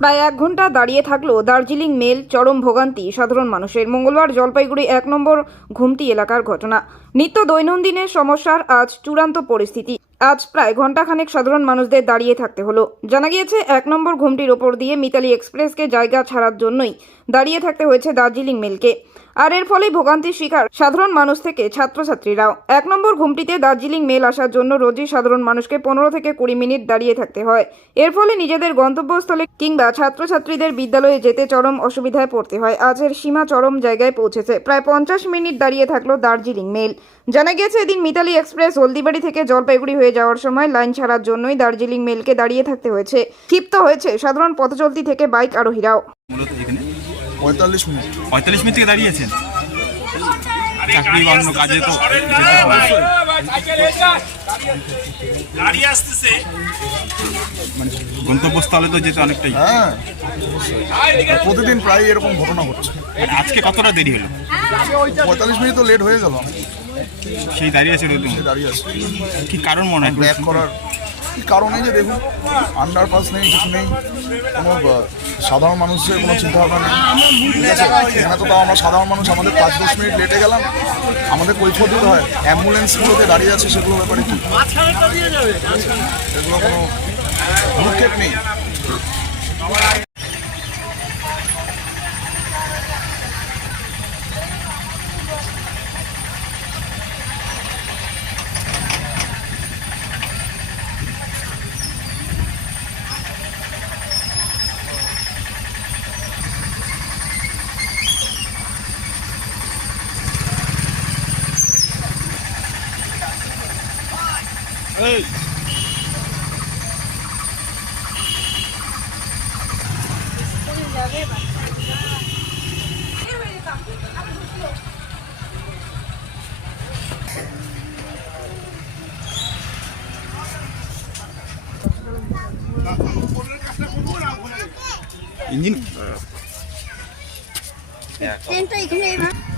প্রায় এক ঘণ্টা দাঁড়িয়ে থাকল দার্জিলিং মেল চরম ভোগান্তি। সাধারণ মানুষের মঙ্গলবার জলপাইগুড়ি এক নম্বর ঘুমতি এলাকার ঘটনা। নিত্য দৈনন্দিনের সমস্যার আজ চূড়ান্ত পরিস্থিতি। আজ প্রায় ঘন্টাখানেক সাধারণ মানুষদের দাঁড়িয়ে থাকতে হলো। জানা গিয়েছে, এক নম্বর ঘুমটির ওপর দিয়ে মিতালি এক্সপ্রেসকে জায়গা ছাড়ার জন্যই দাঁড়িয়ে থাকতে হয়েছে দার্জিলিং মেলকে। আর এর ফলেই ভোগান্তির শিকার সাধারণ মানুষ থেকে ছাত্রছাত্রীরাও। এক নম্বর ঘুমটিতে দার্জিলিং মেল আসার জন্য রোজই সাধারণ মানুষকে পনেরো থেকে কুড়ি মিনিট দাঁড়িয়ে থাকতে হয়। এর ফলে নিজেদের গন্তব্যস্থলে কিংবা ছাত্রছাত্রীদের বিদ্যালয়ে যেতে চরম অসুবিধায় পড়তে হয়। আজের সীমা চরম জায়গায় পৌঁছেছে। প্রায় পঞ্চাশ মিনিট দাঁড়িয়ে থাকল দার্জিলিং মেল। জানা গিয়েছে এদিন মিতালি এক্সপ্রেস হলদিবাড়ি থেকে জলপাইগুড়ি হয়ে যাওয়ার সময় লাইন ছাড়ার জন্যই দার্জিলিং মেলকে দাঁড়িয়ে থাকতে হয়েছে। ক্ষিপ্ত হয়েছে সাধারণ পথচলতি থেকে বাইক আরোহীরাও। মূলত এখানে? পঁয়তাল্লিশ মিনিট। পঁয়তাল্লিশ মিনিট থেকে দাঁড়িয়েছেন? চাকরি বা অন্য কাজে তো যেতে হয়। গাড়ি আসতেছে। মানে গন্তব্যস্থলে তো যেতে অনেকটাই। হ্যাঁ। প্রতিদিন প্রায় এরকম ঘটনা ঘটছে আজকে কতটা দেরি হলো? পঁয়তাল্লিশ মিনিট তো লেট হয়ে গেল। সেই দাঁড়িয়ে আছে রোদে। সে দাঁড়িয়ে আছে। কি কারণ মনে হয় ব্যাক করার কারণে যে দেখুন আন্ডারপাস নেই কিছু নেই কোনো সাধারণ মানুষের কোনো চিন্তা ভাবনা নেই এখানে তো তাও আমরা সাধারণ মানুষ আমাদের পাঁচ দশ মিনিট লেটে গেলাম। আমাদের কৈফত দিতে হয়। অ্যাম্বুলেন্সগুলোতে দাঁড়িয়ে আছে সেগুলো ব্যাপারে কি? সেগুলো কোনো ভ্রুক্ষেপ নেই। はいインジン全体行くね今。